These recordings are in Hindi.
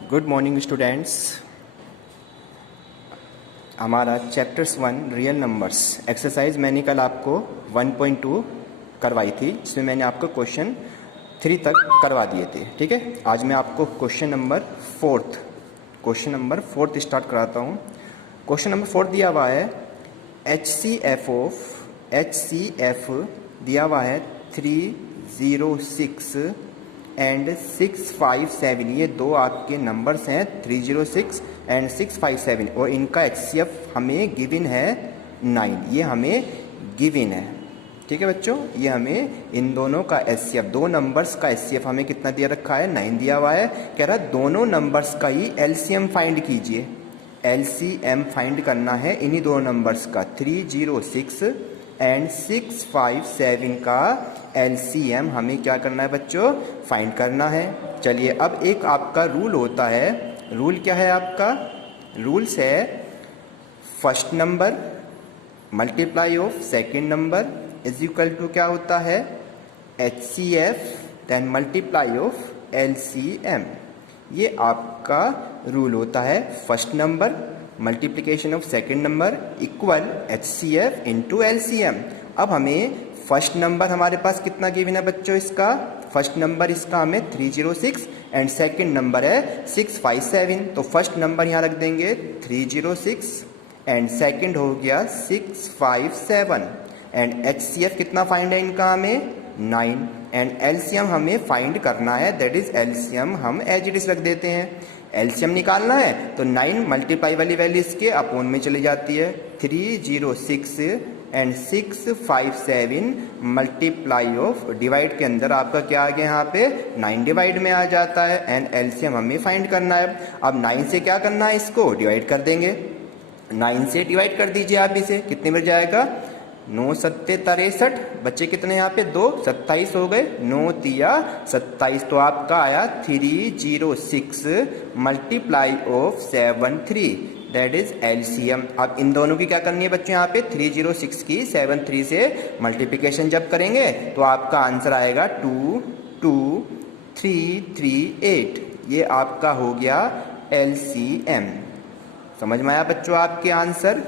Good morning students. हमारा चैप्टर्स 1 रियल नंबर्स एक्सरसाइज मैंने कल आपको 1.2 करवाई थी, जिसमें मैंने आपको क्वेश्चन 3 तक करवा दिए थे। ठीक है, आज मैं आपको क्वेश्चन नंबर 4 स्टार्ट कराता हूँ। क्वेश्चन नंबर 4 दिया हुआ है HCF दिया हुआ है 306 एंड 657। ये दो आपके नंबर्स हैं 306 एंड 657 और इनका HCF हमें गिवन है 9। ये हमें गिवन है। ठीक है बच्चों, ये हमें इन दोनों का HCF, दो नंबर्स का HCF हमें कितना दिया रखा है, 9 दिया हुआ है। कह रहा है दोनों नंबर्स का ही LCM फाइंड कीजिए। LCM फाइंड करना है इन्हीं दो नंबर्स का, 306 एंड 657 का LCM हमें क्या करना है बच्चों, फाइंड करना है। चलिए, अब एक आपका रूल होता है। रूल क्या है आपका? रूल्स है first number multiply of second number is equal to क्या होता है, HCF then multiply of LCM। ये आपका रूल होता है। First number multiplication of second number equal HCF into LCM। अब हमें फर्स्ट नंबर हमारे पास कितना गिवन है बच्चों, इसका फर्स्ट नंबर इसका हमें 306 एंड सेकंड नंबर है 657। तो फर्स्ट नंबर यहाँ रख देंगे 306 एंड सेकंड हो गया 657 एंड HCF कितना फाइंड है इनका हमें 9 एंड LCM हमें फाइंड करना है। दैट इज LCM हम एज इट इज रख देते हैं। LCM निकालना है तो 9 मल्टीप्लाई वाली वैल्यू इसके अपोन में चली जाती है। 306 एंड 657 मल्टीप्लाई ऑफ डिवाइड के अंदर आपका क्या आ गया यहाँ पे 9 डिवाइड में आ जाता है एंड LCM हमें फाइंड करना है। अब 9 से क्या करना है, इसको डिवाइड कर देंगे। 9 से डिवाइड कर दीजिए आप इसे, कितने में जाएगा 9 सत्ते 63, बच्चे कितने यहाँ पे 2 27 हो गए, 9 तिया 27। तो आपका आया 306 multiply of 73 that is LCM। अब इन दोनों की क्या करनी है बच्चों, यहाँ पे 306 की 73 से मल्टीप्लिकेशन जब करेंगे तो आपका आंसर आएगा 22338। ये आपका हो गया LCM। समझ में आया बच्चों आपके आंसर?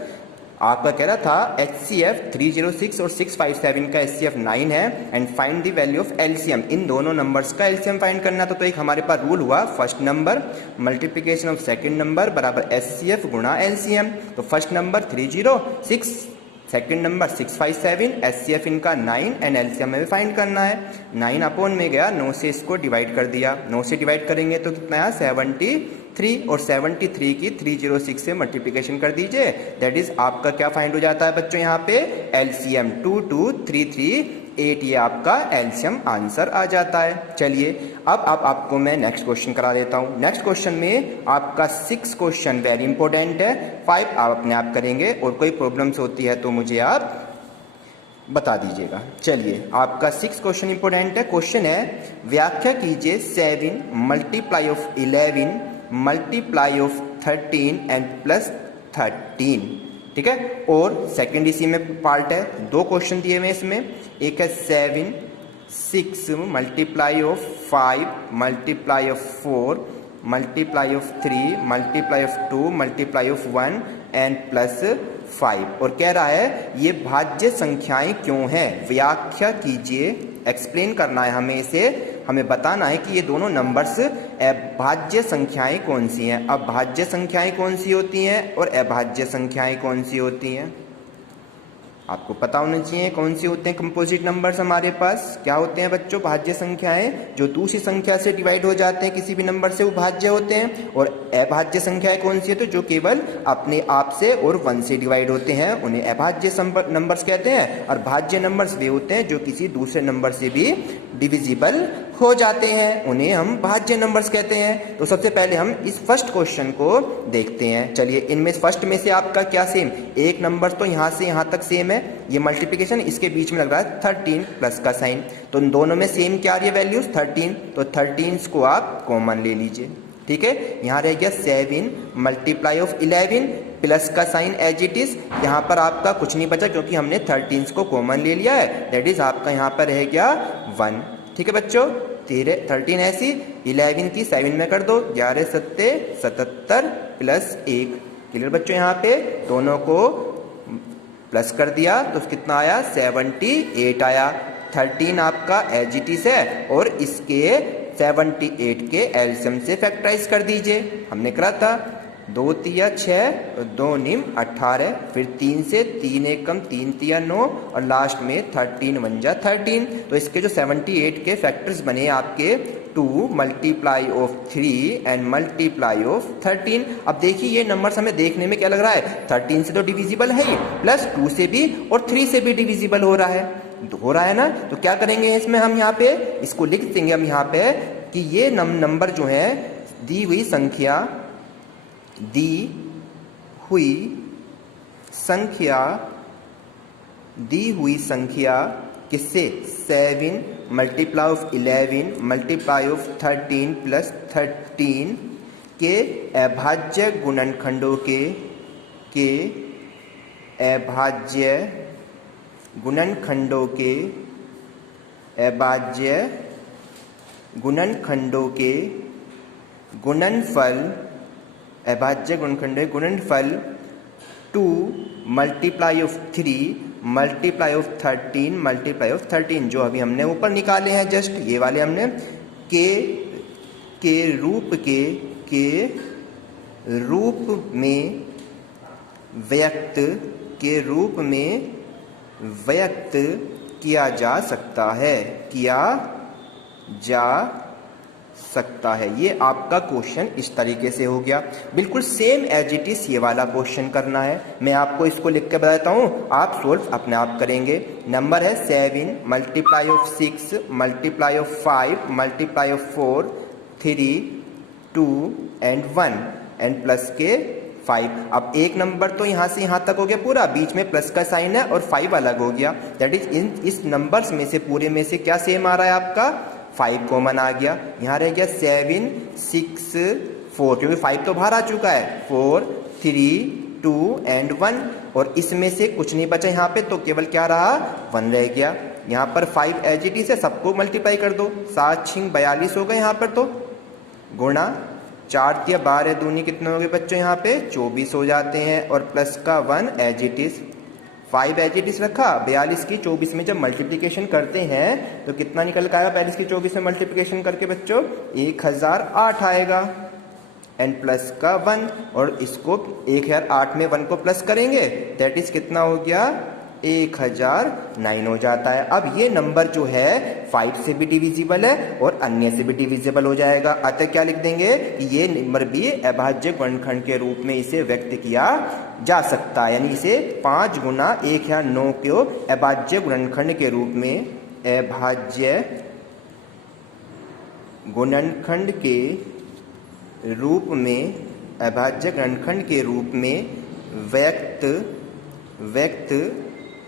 आपका कह रहा था HCF 306 और 657 का HCF 9 है and find the value of LCM। इन दोनों नंबर्स का LCM फाइंड करना था। तो एक हमारे पास रूल हुआ first number multiplication of second number बराबर HCF गुणा LCM। तो first number 306, second number 657, HCF इनका 9 एंड LCM में भी फाइंड करना है। 9 अपोन में गया, 9 से इसको डिवाइड कर दिया। 9 से डिवाइड करेंगे तो कितना आया 73 और 73 की 306 से मल्टीप्लिकेशन कर दीजिए। दैट इज आपका क्या फाइंड हो जाता है बच्चों यहाँ पे LCM 22338। ये आपका LCM आंसर आ जाता है। चलिए, अब आपको मैं नेक्स्ट क्वेश्चन करा देता हूँ। नेक्स्ट क्वेश्चन में आपका 6 क्वेश्चन वेरी इंपॉर्टेंट है, 5 आप अपने आप करेंगे और कोई प्रॉब्लम्स होती है तो मुझे आप बता दीजिएगा। चलिए, आपका 6 क्वेश्चन इंपॉर्टेंट है। क्वेश्चन है व्याख्या कीजिए 7 multiply of 11 multiply of 13 and plus 13। ठीक है, और सेकेंड इसी में पार्ट है। 2 क्वेश्चन दिए हुए इसमें, एक है 7 6 multiply of 5 multiply of 4 multiply of 3 multiply of 2 multiply of 1 and plus 5। और कह रहा है ये भाज्य संख्याएं क्यों हैं, व्याख्या कीजिए। एक्सप्लेन करना है हमें इसे, हमें बताना है कि ये दोनों नंबर्स अभाज्य संख्याएं कौन सी हैं। अब भाज्य संख्याएं कौन सी होती हैं और अभाज्य संख्याएं कौन सी होती हैं, आपको पता होना चाहिए। कौन सी होते हैं कंपोजिट नंबर्स हमारे पास, क्या होते हैं बच्चों, भाज्य संख्याएं जो दूसरी संख्या से डिवाइड हो जाते हैं, किसी भी नंबर से वो भाज्य होते हैं। और अभाज्य संख्याएं कौन सी है, तो जो केवल अपने आप से और 1 से डिवाइड होते हैं उन्हें अभाज्य नंबर्स कहते हैं। और भाज्य नंबर्स वे होते हैं जो किसी दूसरे नंबर से भी डिविजिबल हो जाते हैं, उन्हें हम भाज्य नंबर्स कहते हैं। तो सबसे पहले हम इस फर्स्ट क्वेश्चन को देखते हैं। चलिए, इनमें फर्स्ट में से आपका क्या सेम, एक नंबर तो यहाँ से यहाँ तक सेम है, ये मल्टीप्लिकेशन इसके बीच में लग रहा है 13 प्लस का साइन, तो इन दोनों में सेम क्या आ रही है वैल्यूज 13। तो 13 को आप कॉमन ले लीजिए। ठीक है, यहाँ रह गया 7 मल्टीप्लाई ऑफ 11 प्लस का साइन एज इट इज। यहाँ पर आपका कुछ नहीं बचा क्योंकि हमने 13 को कॉमन ले लिया है। दैट इज आपका यहाँ पर रह गया 1। ठीक है बच्चों, 13 ऐसी, 11 की 7 में कर दो, 11 सत्ते 77 प्लस 1। क्लियर बच्चों, यहाँ पे दोनों को प्लस कर दिया तो कितना आया 78 आया। 13 आपका एज इट इज है और इसके 78 के एलसीएम से फैक्टराइज कर दीजिए। हमने करा था 2 तिया 6 और 2 निम 18, फिर 3 से 3 एक कम 3 तिया 9 और लास्ट में 13 1 जा 13। तो इसके जो 78 के फैक्टर्स बने आपके 2 multiply of 3 and multiply of 13। अब देखिए ये नंबर्स हमें देखने में क्या लग रहा है, 13 से तो डिविजिबल है ही, प्लस 2 से भी और 3 से भी डिविजिबल हो रहा है ना। तो क्या करेंगे इसमें हम यहाँ पे इसको लिख देंगे हम यहाँ पे कि ये नंबर जो है दी हुई संख्या किससे 7 multiply of 11 multiply of 13 plus 13 के अभाज्य गुणनखंडों के अभाज्य गुणनखंडों के गुणनफल अभाज्य गुणनफल 2 multiply of 3 multiply of 13 multiply of 13 जो अभी हमने ऊपर निकाले हैं जस्ट ये वाले हमने के रूप में व्यक्त किया जा सकता है। ये आपका क्वेश्चन इस तरीके से हो गया, बिल्कुल सेम एज इट इज ये वाला क्वेश्चन करना है। मैं आपको इसको लिख के बताता हूँ, आप सोल्व अपने आप करेंगे। नंबर है 7 multiply of 6 multiply of 5 multiply of 4 3 2 and 1 and plus के 5। अब एक नंबर तो यहाँ से यहाँ तक हो गया पूरा, बीच में प्लस का साइन है और 5 अलग हो गया। दैट इज इस नंबर्स में से पूरे में से क्या सेम आ रहा है आपका 5 कॉमन आ गया। यहाँ रह गया 7 6 4 क्योंकि 5 तो बाहर आ चुका है, 4 3 2 एंड 1 और इसमें से कुछ नहीं बचा यहाँ पे तो केवल क्या रहा 1 रह गया। यहाँ पर 5 एज इट इज है, सबको मल्टीप्लाई कर दो, 7 6 42 हो गए यहाँ पर, तो गुणा 4 या 12 दूनी कितने हो गए बच्चों यहाँ पे 24 हो जाते हैं और प्लस का 1 as it is 5 as it is रखा। 42 की 24 में जब मल्टीप्लिकेशन करते हैं तो कितना निकल कर आएगा 42 की 24 में मल्टीप्लिकेशन करके बच्चों 1008 आएगा एंड प्लस का 1 और इसको 1008 में 1 को प्लस करेंगे दैट इज कितना हो गया 1009 हो जाता है। अब ये नंबर जो है 5 से भी डिविजिबल है और अन्य से भी डिविजिबल हो जाएगा। अतः क्या लिख देंगे कि ये नंबर भी अभाज्य गुणनखंड के रूप में इसे व्यक्त किया जा सकता है, यानी इसे 5 गुना 1 या 9 को अभाज्य गुणनखंड के रूप में अभाज्य गुणनखंड के रूप में व्यक्त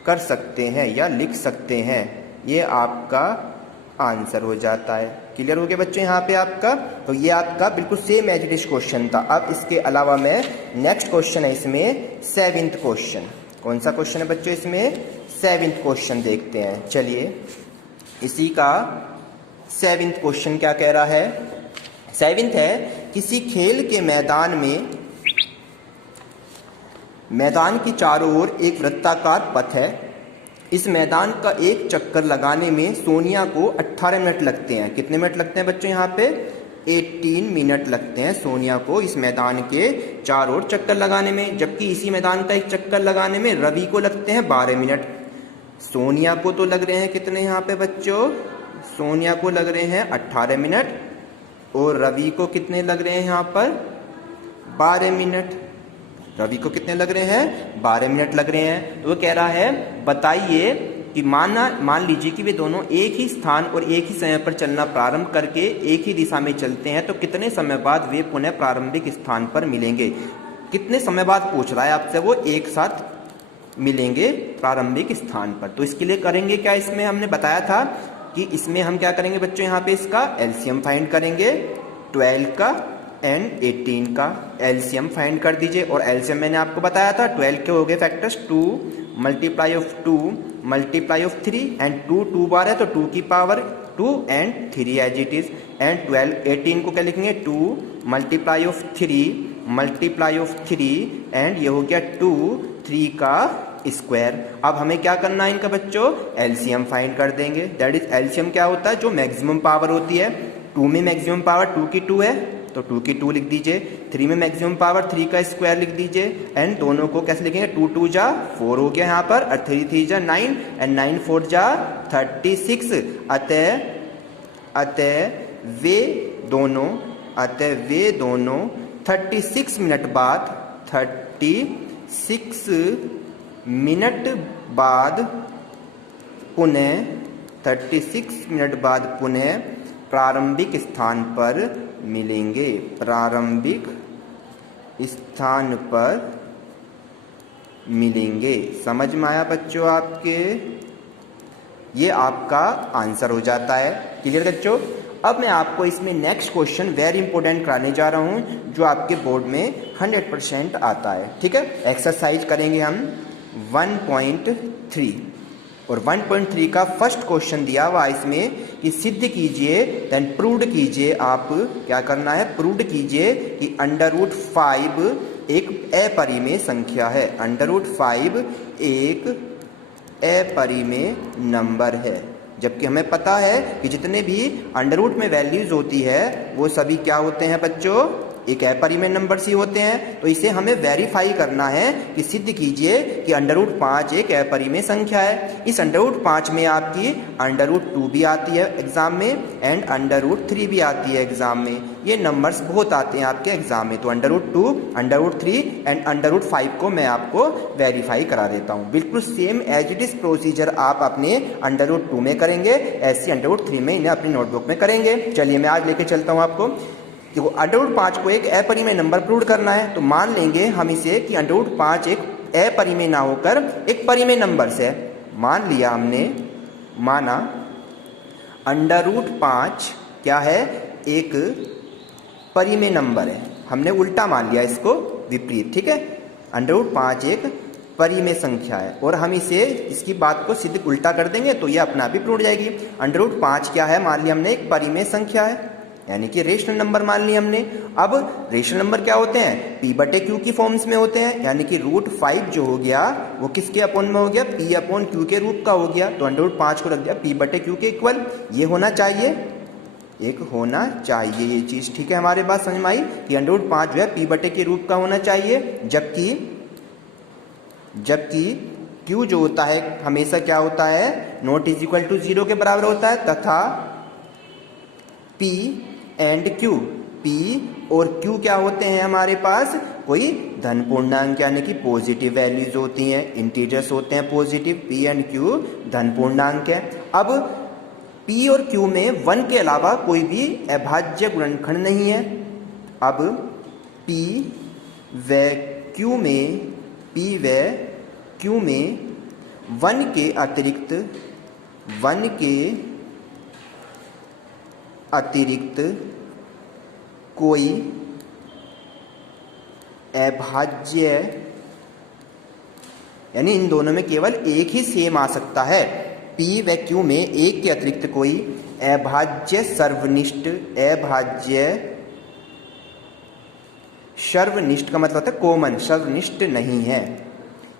कर सकते हैं या लिख सकते हैं। ये आपका आंसर हो जाता है। क्लियर हो गया बच्चों यहाँ पे आपका, तो ये आपका बिल्कुल same as it is question था। अब इसके अलावा में नेक्स्ट क्वेश्चन है इसमें 7th क्वेश्चन। कौन सा क्वेश्चन है बच्चों इसमें 7th क्वेश्चन देखते हैं। चलिए इसी का 7th क्वेश्चन क्या कह रहा है। 7th है किसी खेल के मैदान की चारों ओर एक वृत्ताकार पथ है। इस मैदान का एक चक्कर लगाने में सोनिया को 18 मिनट लगते हैं। कितने मिनट लगते हैं बच्चों यहाँ पे 18 मिनट लगते हैं सोनिया को इस मैदान के चारों ओर चक्कर लगाने में, जबकि इसी मैदान का एक चक्कर लगाने में रवि को लगते हैं 12 मिनट। सोनिया को तो लग रहे हैं कितने यहाँ पे बच्चों, सोनिया को लग रहे हैं 18 मिनट और रवि को कितने लग रहे हैं यहाँ पर 12 मिनट। रवि को कितने लग रहे हैं 12 मिनट लग रहे हैं। तो वो कह रहा है बताइए कि मान लीजिए कि वे दोनों एक ही स्थान और एक ही समय पर चलना प्रारंभ करके एक ही दिशा में चलते हैं तो कितने समय बाद वे पुनः प्रारंभिक स्थान पर मिलेंगे। कितने समय बाद पूछ रहा है आपसे, वो एक साथ मिलेंगे प्रारंभिक स्थान पर। तो इसके लिए करेंगे क्या, इसमें हमने बताया था कि इसमें हम क्या करेंगे बच्चों यहाँ पे इसका एलसीएम फाइंड करेंगे। 12 का एंड 18 का एलसीएम फाइंड कर दीजिए और एलसीएम मैंने आपको बताया था 12 के हो गए factors 2 multiply of 2 multiply of 3 and 2 2 बार है तो 2 की power 2 and 3 as it is, and 12 18 को क्या लिखेंगे 2 मल्टीप्लाई ऑफ 3 एंड ये हो गया 2 3 का स्क्वायर। अब हमें क्या करना है इनका बच्चों, एलसीएम फाइंड कर देंगे। दैट इज एलसीएम क्या होता है, जो मैक्सिमम पावर होती है। 2 में मैक्सिमम पावर 2 की 2 है तो 2 की 2 लिख दीजिए, 3 में मैक्सिमम पावर 3 का स्क्वायर लिख दीजिए, एंड दोनों को कैसे लिखेंगे 2 2 जा 4 हो गया यहाँ पर, और 3 3 जा 9 एंड 9 4 जा 36। अतः वे दोनों 36 मिनट बाद पुनः प्रारंभिक स्थान पर मिलेंगे। समझ में आया बच्चों आपके? ये आपका आंसर हो जाता है। क्लियर बच्चों? अब मैं आपको इसमें नेक्स्ट क्वेश्चन वेरी इंपॉर्टेंट कराने जा रहा हूं, जो आपके बोर्ड में 100% आता है। ठीक है, एक्सरसाइज करेंगे हम 1.3, और 1.3 का फर्स्ट क्वेश्चन दिया हुआ इसमें कि सिद्ध कीजिए, देन प्रूव कीजिए। आप क्या करना है, प्रूव कीजिए कि √5 एक अपरिमेय संख्या है। √5 एक अपरिमेय नंबर है, जबकि हमें पता है कि जितने भी अंडर रूट में वैल्यूज होती है वो सभी क्या होते हैं बच्चों, एक अपरिमेय नंबर ही होते हैं। तो इसे हमें वेरीफाई करना है कि सिद्ध कीजिए कि √5 एक अपरिमेय संख्या है। इस √5 में आपकी √2 भी आती है एग्जाम में, एंड √3 भी आती है एग्जाम में। ये नंबर्स बहुत आते हैं आपके एग्जाम में। तो √2, √3 एंड √5 को मैं आपको वेरीफाई करा देता हूँ। बिल्कुल same as it is procedure आप अपने √2 में करेंगे, ऐसे √3 में इन्हें अपनी नोटबुक में करेंगे। चलिए मैं आज लेके चलता हूँ आपको। देखो √5 को एक अपरिमेय नंबर प्रूव करना है, तो मान लेंगे हम इसे कि √5 एक अपरिमेय ना होकर एक परिमेय नंबर से। मान लिया हमने, माना √5 क्या है, एक परिमेय नंबर है। हमने उल्टा मान लिया इसको, विपरीत। ठीक है, √5 एक परिमेय संख्या है, और हम इसे इसकी बात को सीधे उल्टा कर देंगे तो ये अपना भी प्रूव हो जाएगी। √5 क्या है, मान लिया हमने एक परिमेय संख्या है, यानी कि रेशनल नंबर मान लिया हमने। अब रेशनल नंबर क्या होते हैं, P/Q की फॉर्म्स में होते हैं, यानी कि √5 जो हो गया वो किसके अपॉन में हो गया, P/Q के रूप का हो गया। तो √5 को रख दिया P/Q के इक्वल। ये होना चाहिए, एक होना चाहिए ये चीज। ठीक है, हमारे पास समझ में आई कि √5 जो है P/Q के रूप का होना चाहिए, जबकि Q जो होता है हमेशा क्या होता है, नॉट इज इक्वल टू 0 के बराबर होता है, तथा P एंड Q, P और Q क्या होते हैं हमारे पास, कोई धन पूर्णांक यानी कि पॉजिटिव वैल्यूज होती हैं, इंटीजर्स होते हैं पॉजिटिव। P एंड Q धन पूर्णांक है। अब P और Q में 1 के अलावा कोई भी अभाज्य गुणनखंड नहीं है। अब P व Q में 1 के अतिरिक्त कोई अभाज्य, यानी इन दोनों में केवल एक ही सेम आ सकता है। P व Q में एक के अतिरिक्त कोई अभाज्य सर्वनिष्ठ का मतलब होता है कॉमन, सर्वनिष्ठ नहीं है।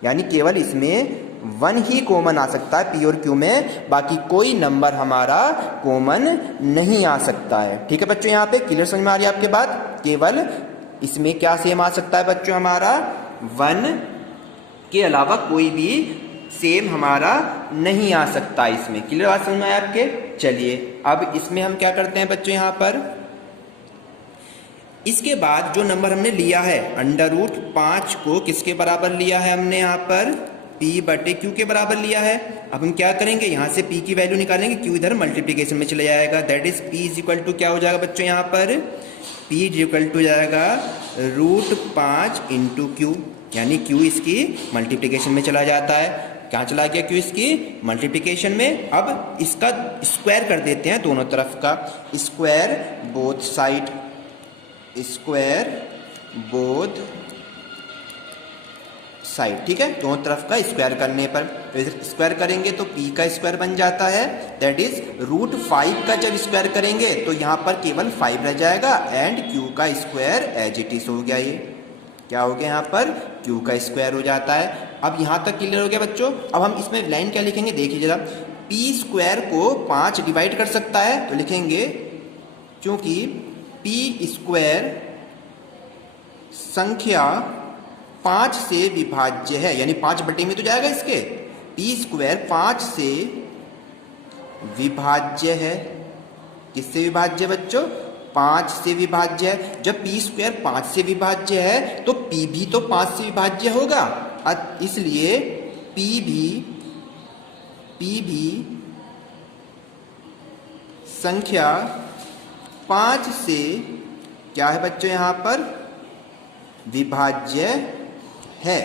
यानी केवल इसमें 1 ही कॉमन आ सकता है P और Q में, बाकी कोई नंबर हमारा कॉमन नहीं आ सकता है। ठीक है बच्चों, यहाँ पे क्लियर समझ में आ रही है आपके बात? केवल इसमें क्या सेम आ सकता है बच्चों, हमारा 1 के अलावा कोई भी सेम हमारा नहीं आ सकता इसमें। क्लियर बात समझ में आया आपके? चलिए अब इसमें हम क्या करते हैं बच्चों, यहाँ पर इसके बाद जो नंबर हमने लिया है √5 को किसके बराबर लिया है हमने, यहाँ पर P/Q के बराबर लिया है। अब हम क्या करेंगे, यहाँ से P की वैल्यू निकालेंगे, Q इधर मल्टीप्लिकेशन में चले जाएगा। That is P is equal to क्या हो जाएगा बच्चों, यहाँ पर P इज इक्वल टू जाएगा √5 इंटू Q, यानी Q इसकी मल्टीप्लिकेशन में चला जाता है। कहाँ चला गया Q इसकी मल्टीप्लिकेशन में। अब इसका स्क्वायर कर देते हैं दोनों तरफ का, स्क्वायर बोथ साइड, ठीक है, दोनों तरफ का स्क्वायर करने पर। तो स्क्वायर करेंगे तो p का स्क्वायर बन जाता है, दैट इज √5 का जब स्क्वायर करेंगे तो यहाँ पर केवल 5 रह जाएगा एंड q का स्क्वायर एज इट इज हो गया। ये क्या हो गया, यहाँ पर q का स्क्वायर हो जाता है। अब यहाँ तक क्लियर हो गया बच्चों। अब हम इसमें लाइन क्या लिखेंगे, देखिए जरा, p स्क्वायर को 5 डिवाइड कर सकता है तो लिखेंगे क्योंकि p स्क्वायर संख्या 5 से विभाज्य है, यानी 5 बटे में तो जाएगा इसके, p स्क्वायर 5 से विभाज्य है। किससे विभाज्य बच्चों, 5 से विभाज्य है। जब p स्क्वायर 5 से विभाज्य है तो p भी तो 5 से विभाज्य होगा, इसलिए p भी संख्या 5 से क्या है बच्चों, यहाँ पर विभाज्य है।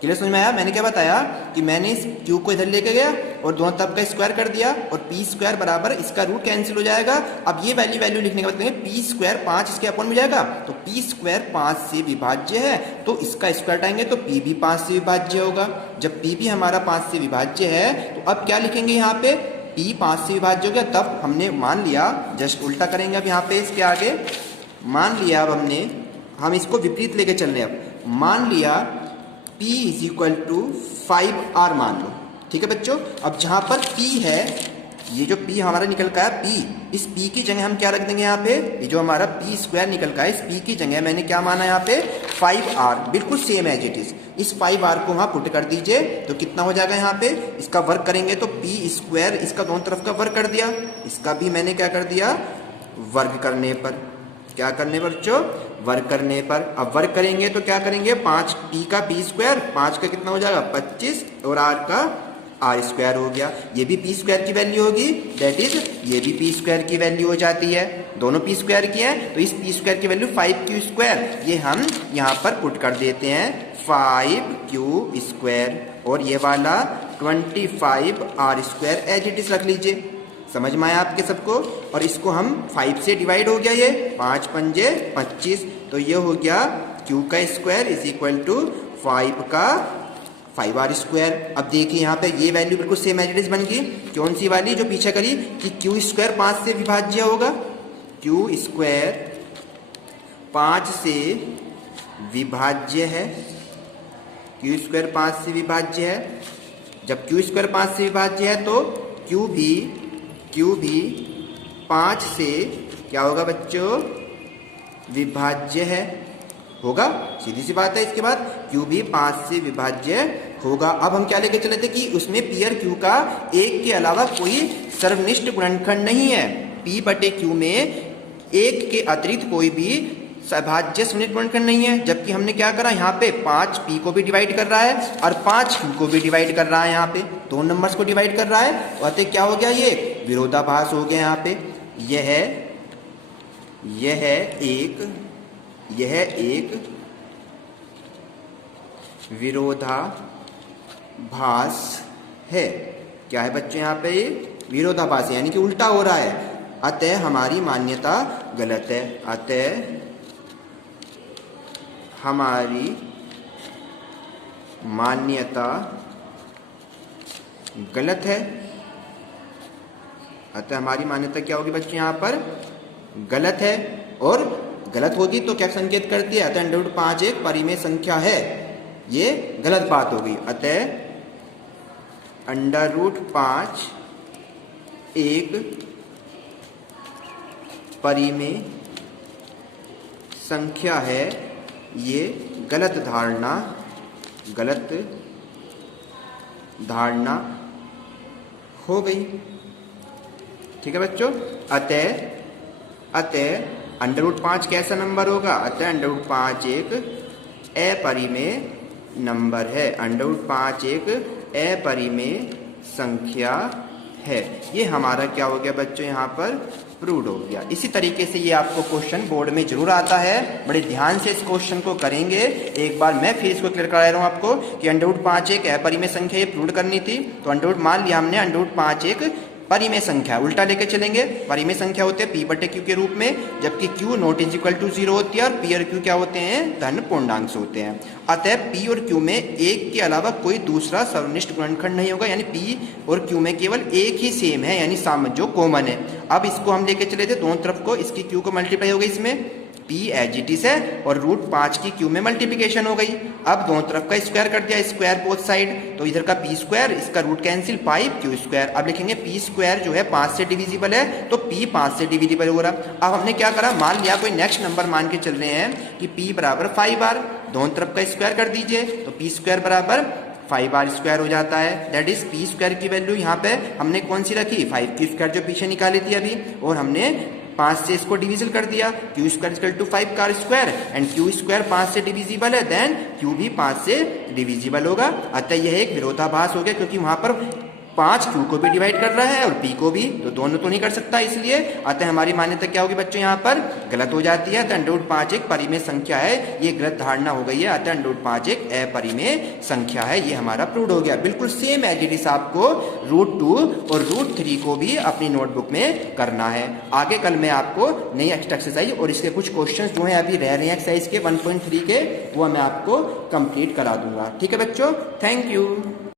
क्लियर समझ में आया। मैंने क्या बताया कि मैंने इस q को इधर लेके गया और दोनों तरफ का स्क्वायर कर दिया और p स्क्वायर बराबर इसका रूट कैंसिल हो जाएगा। अब ये वैल्यू लिखने के बाद p स्क्वायर 5 इसके अपॉन में जाएगा, तो p स्क्वायर 5 से विभाज्य है तो इसका स्क्वायर हटाएंगे तो p भी 5 से विभाज्य होगा। जब p भी हमारा 5 से विभाज्य है तो अब क्या लिखेंगे, यहाँ पे p 5 से विभाज्य हो गया। तब हमने मान लिया, जस्ट उल्टा करेंगे अब यहाँ पे इसके आगे, मान लिया अब हम इसको विपरीत लेके चल रहे हैं। अब मान लिया p = 5r मान लो, ठीक है बच्चों। अब जहां पर p है, ये जो p हमारा निकल का है p, इस p की जगह हम क्या रख देंगे, यहाँ पे ये जो हमारा p स्क्वायर निकल का है, इस p की जगह मैंने क्या माना यहाँ पे 5r, बिल्कुल सेम एज इट इज। इस 5r को वहां पुट कर दीजिए तो कितना हो जाएगा, यहाँ पे इसका वर्क करेंगे तो p स्क्वायर, इसका दोनों तरफ का वर्क कर दिया, इसका भी मैंने क्या कर दिया, वर्ग करने पर, क्या करने पर बच्चों, वर्क करने पर। अब वर्क करेंगे तो क्या करेंगे, 5p का p स्क्वायर, 5 का कितना हो जाएगा 25 और r का r स्क्वायर हो गया। ये भी p स्क्वायर की वैल्यू होगी, दैट इज ये भी p स्क्वायर की वैल्यू हो जाती है, दोनों p स्क्वायर की है। तो इस p स्क्वायर की वैल्यू 5q स्क्वायर, ये हम यहाँ पर पुट कर देते हैं 5q स्क्वायर, और ये वाला 25r square as it is रख लीजिए। समझ में आया आपके सबको। और इसको हम 5 से डिवाइड हो गया, ये 5 पंजे 25, तो ये हो गया q का स्क्वायर इज इक्वल टू 5 का 5r स्क्वायर। अब देखिए यहाँ पे ये वैल्यू बिल्कुल सेम एज इट इज बन गई। कौन सी वाली, जो पीछे करी कि q स्क्वायर 5 से विभाज्य होगा, q स्क्वायर 5 से विभाज्य है, q स्क्वायर 5 से विभाज्य है। जब q स्क्वायर 5 से विभाज्य है तो q भी 5 से क्या होगा बच्चों, विभाज्य है, होगा, सीधी सी बात है। इसके बाद q भी 5 से विभाज्य होगा। अब हम क्या लेके चले थे कि उसमें p और q का एक के अलावा कोई सर्वनिष्ठ गुणनखंड नहीं है। p बटे q में एक के अतिरिक्त कोई भी सभाज्य सर्वनिष्ठ गुणनखंड नहीं है। जबकि हमने क्या करा, यहाँ पे 5p को भी डिवाइड कर रहा है और 5q को भी डिवाइड कर रहा है, यहाँ पे दो नंबर्स को डिवाइड कर रहा है। और क्या हो गया, ये विरोधाभास हो गया। यहाँ पे यह एक विरोधाभास है। क्या है बच्चों, यहाँ पे विरोधाभास है, यानी कि उल्टा हो रहा है। अतः हमारी मान्यता गलत है, अतः हमारी मान्यता गलत है। अतः हमारी मान्यता क्या होगी बच्चों, यहाँ पर गलत है। और गलत होगी तो क्या संकेत करती है, अतः √5 एक परिमेय संख्या है, ये गलत बात होगी। अतः √5 एक परिमेय संख्या है, ये गलत धारणा हो गई। ठीक है बच्चों। अतः √5 कैसा नंबर होगा, अतः √5 एक अपरिमेय नंबर है, √5 एक अपरिमेय संख्या है। ये हमारा क्या हो गया बच्चों, यहाँ पर प्रूव हो गया। इसी तरीके से ये आपको क्वेश्चन बोर्ड में जरूर आता है, बड़े ध्यान से इस क्वेश्चन को करेंगे। एक बार मैं फिर इसको क्लियर करा रहा हूँ आपको कि √5 एक अपरिमेय संख्या ये प्रूव करनी थी। तो मान लिया हमने √5 एक परिमेय संख्या उल्टा लेके चलेंगे, परिमेय संख्या होते हैं p बटे q के रूप में, जबकि q not is equal to 0 होती है और p और q क्या होते हैं, धन पूर्णांक होते हैं। अतः p और q में एक के अलावा कोई दूसरा सर्वनिष्ठ गुणनखंड नहीं होगा, यानी p और q में केवल एक ही सेम है, यानी सामान्य जो कॉमन है। अब इसको हम लेके चले थे दोनों तरफ को, इसकी q को मल्टीप्लाई हो गई इसमें, p एज इट इज है और रूट 5 की q में मल्टीप्लिकेशन हो गई। अब दोनों तरफ का स्क्वायर कर दिया, स्क्वायर बोथ साइड, तो इधर का p स्क्वायर, इसका रूट कैंसिल 5q स्क्वायर। अब लिखेंगे p स्क्वायर जो है 5 से डिविजिबल है, तो p 5 से डिविजिबल हो रहा। अब हमने क्या करा, मान लिया कोई नेक्स्ट नंबर मान के चल रहे हैं कि p बराबर 5r, दोनों तरफ का स्क्वायर कर दीजिए, तो p स्क्वायर बराबर 5r स्क्वायर हो जाता है। दैट इज p स्क्वायर की वैल्यू यहाँ पे हमने कौन सी रखी, 5q स्क्वायर जो पीछे निकाली थी अभी, और हमने 5 से इसको डिविजन कर दिया, q स्क्वायर इक्वल टू 5 का स्क्वायर, एंड q स्क्वायर 5 से डिविजिबल है, देन q भी 5 से डिविजिबल होगा। अतः यह एक विरोधाभास हो गया, क्योंकि वहां पर 5 q को भी डिवाइड कर रहा है और p को भी, तो दोनों तो नहीं कर सकता, इसलिए अतः हमारी मान्यता क्या होगी बच्चों, यहाँ पर गलत हो जाती है। तो √5 एक परिमेय संख्या है, ये गलत धारणा हो गई है। अतः √5 एक अपरिमेय संख्या है, ये हमारा प्रूव हो गया। बिल्कुल सेम एज इट इज आपको √2 और √3 को भी अपनी नोटबुक में करना है। आगे कल मैं आपको नई एक्स्ट्रा एक्सरसाइज और इसके कुछ क्वेश्चंस जो हैं अभी रह रहे हैं एक्सरसाइज के 1.3 के, वो मैं आपको कंप्लीट करा दूंगा। ठीक है बच्चों, थैंक यू।